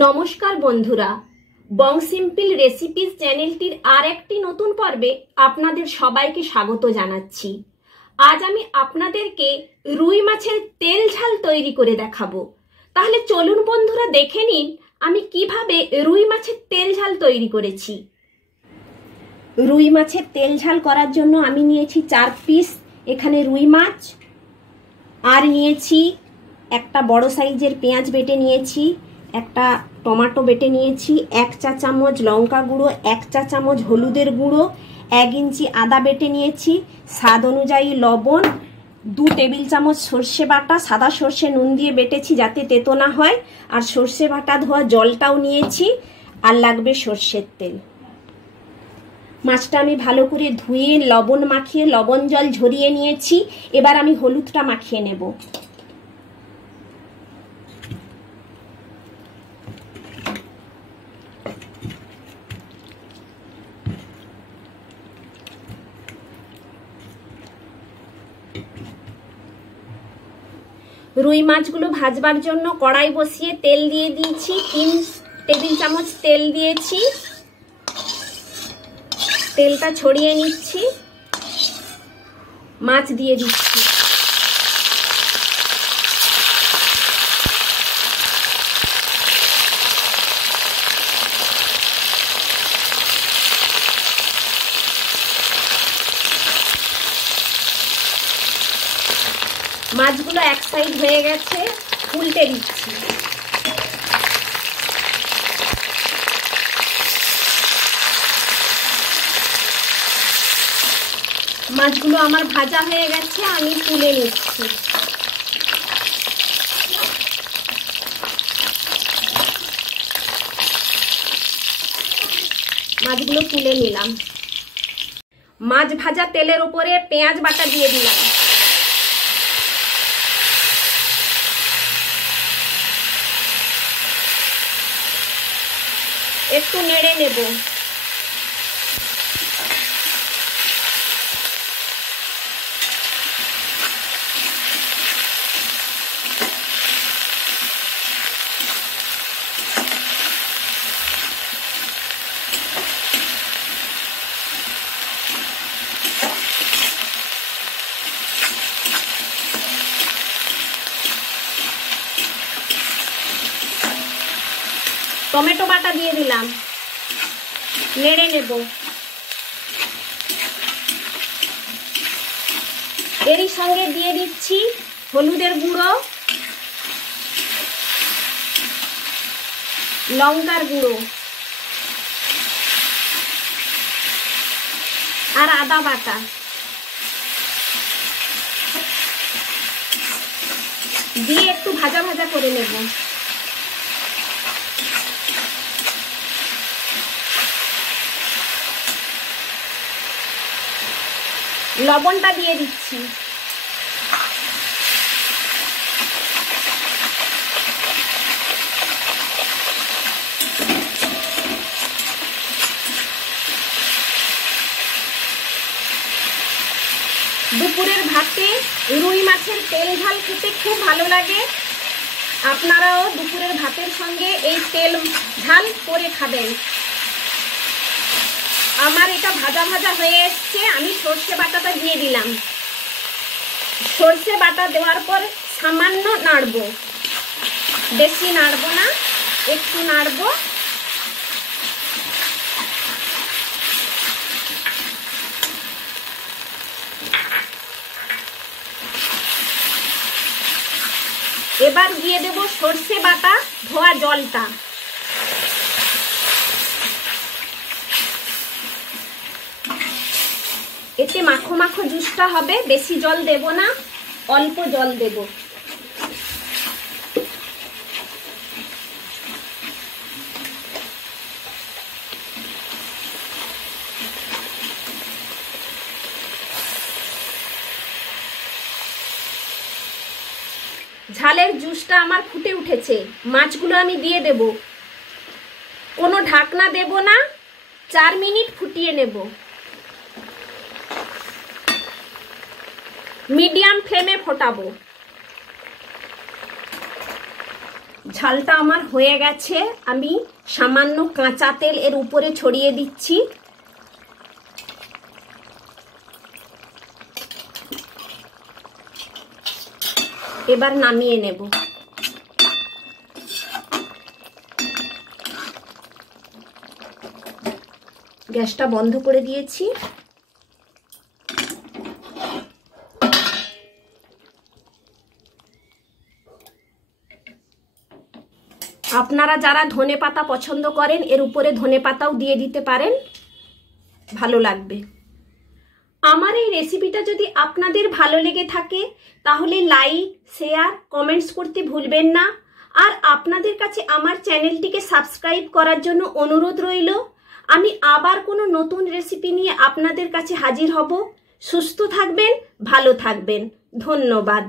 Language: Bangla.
নমস্কার বন্ধুরা, বং সিম্পল রেসিপিস চ্যানেলটির আর একটি নতুন পর্বে আপনাদের সবাইকে স্বাগত জানাচ্ছি। আজ আমি আপনাদেরকে রুই মাছের তেল ঝাল তৈরি করে দেখাবো। তাহলে চলুন বন্ধুরা দেখে নিন আমি কিভাবে রুই মাছের তেল ঝাল তৈরি করেছি। রুই মাছের তেল ঝাল করার জন্য আমি নিয়েছি 4 পিস এখানে রুই মাছ, আর নিয়েছি একটা বড় সাইজের পেঁয়াজ বেটে নিয়েছি, একটা টমেটো বেটে নিয়েছি, 1 চা চামচ লঙ্কা গুঁড়ো, 1 চা চামচ হলুদের গুঁড়ো, 1 ইঞ্চি আদা বেটে নিয়েছি, স্বাদ অনুযায়ী লবণ, 2 টেবিল চামচ সর্ষে বাটা, সাদা সর্ষে নুন দিয়ে বেটেছি যাতে তেতো না হয়, আর সর্ষে বাটা ধোয়া জলটাও নিয়েছি, আর লাগবে সর্ষের তেল। মাছটা আমি ভালো করে ধুয়ে লবণ মাখিয়ে লবণ জল ঝরিয়ে নিয়েছি। এবার আমি হলুদটা মাখিয়ে নেব। রুই মাছগুলো ভাজবার জন্য কড়াই বসিয়ে তেল দিয়ে দিয়েছি, 3 টেবিল চামচ তেল দিয়েছি। তেলটা ছড়িয়ে নিচ্ছি, মাছ দিয়ে দিচ্ছি। মাছগুলো এক সাইড হয়ে গেছে, উল্টে দিচ্ছি। মাছগুলো আমার ভাজা হয়ে গেছে, আমি তুলে নিচ্ছি। মাছগুলো তুলে নিলাম। মাছ ভাজা তেলের উপরে পেঁয়াজ বাটা দিয়ে দিলাম। একটু নেড়ে নেব। টমেটো বাটা দিয়ে দিলাম, নেড়ে নেব। এরই সঙ্গে দিয়ে দিচ্ছি হলুদের গুঁড়ো, লঙ্কার গুঁড়ো আর আদা বাটা। দিয়ে একটু ভাজা ভাজা করে নেব। লবণটা দিয়ে দিচ্ছি। দুপুরের ভাতে রুই মাছের তেল ঝাল খেতে খুব ভালো লাগে। আপনারাও দুপুরের ভাতের সঙ্গে এই তেল ঝাল করে খাবেন। আমার এটা ভাজা ভাজা হয়ে এসছে, আমি সর্ষে বাটাটা দিয়ে দিলাম। সর্ষে বাটা দেওয়ার পর সামান্য নাড়বো, বেশি নাড়বো না, একটু নাড়বো। এবার দিয়ে দেব সর্ষে বাটা ধোয়া জলটা। এতে মাখো মাখো জুসটা হবে, বেশি জল দেব না, অল্প জল দেব। ঝালের জুসটা আমার ফুটে উঠেছে, মাছগুলো আমি দিয়ে দেব। কোনো ঢাকনা দেব না, 4 মিনিট ফুটিয়ে নেব। মিডিয়াম ফ্লেমে ফোটাবো। ঝালটা আমার হয়ে গেছে, আমি সামান্য কাঁচা তেল এর উপরে ছড়িয়ে দিচ্ছি। এবার নামিয়ে নেব। গ্যাসটা বন্ধ করে দিয়েছি। আপনারা যারা ধনেপাতা পছন্দ করেন এর উপরে ধনেপাতাও দিয়ে দিতে পারেন, ভালো লাগবে। আমার এই রেসিপিটা যদি আপনাদের ভালো লেগে থাকে তাহলে লাইক, শেয়ার, কমেন্টস করতে ভুলবেন না। আর আপনাদের কাছে আমার চ্যানেলটিকে সাবস্ক্রাইব করার জন্য অনুরোধ রইল। আমি আবার কোনো নতুন রেসিপি নিয়ে আপনাদের কাছে হাজির হব। সুস্থ থাকবেন, ভালো থাকবেন। ধন্যবাদ।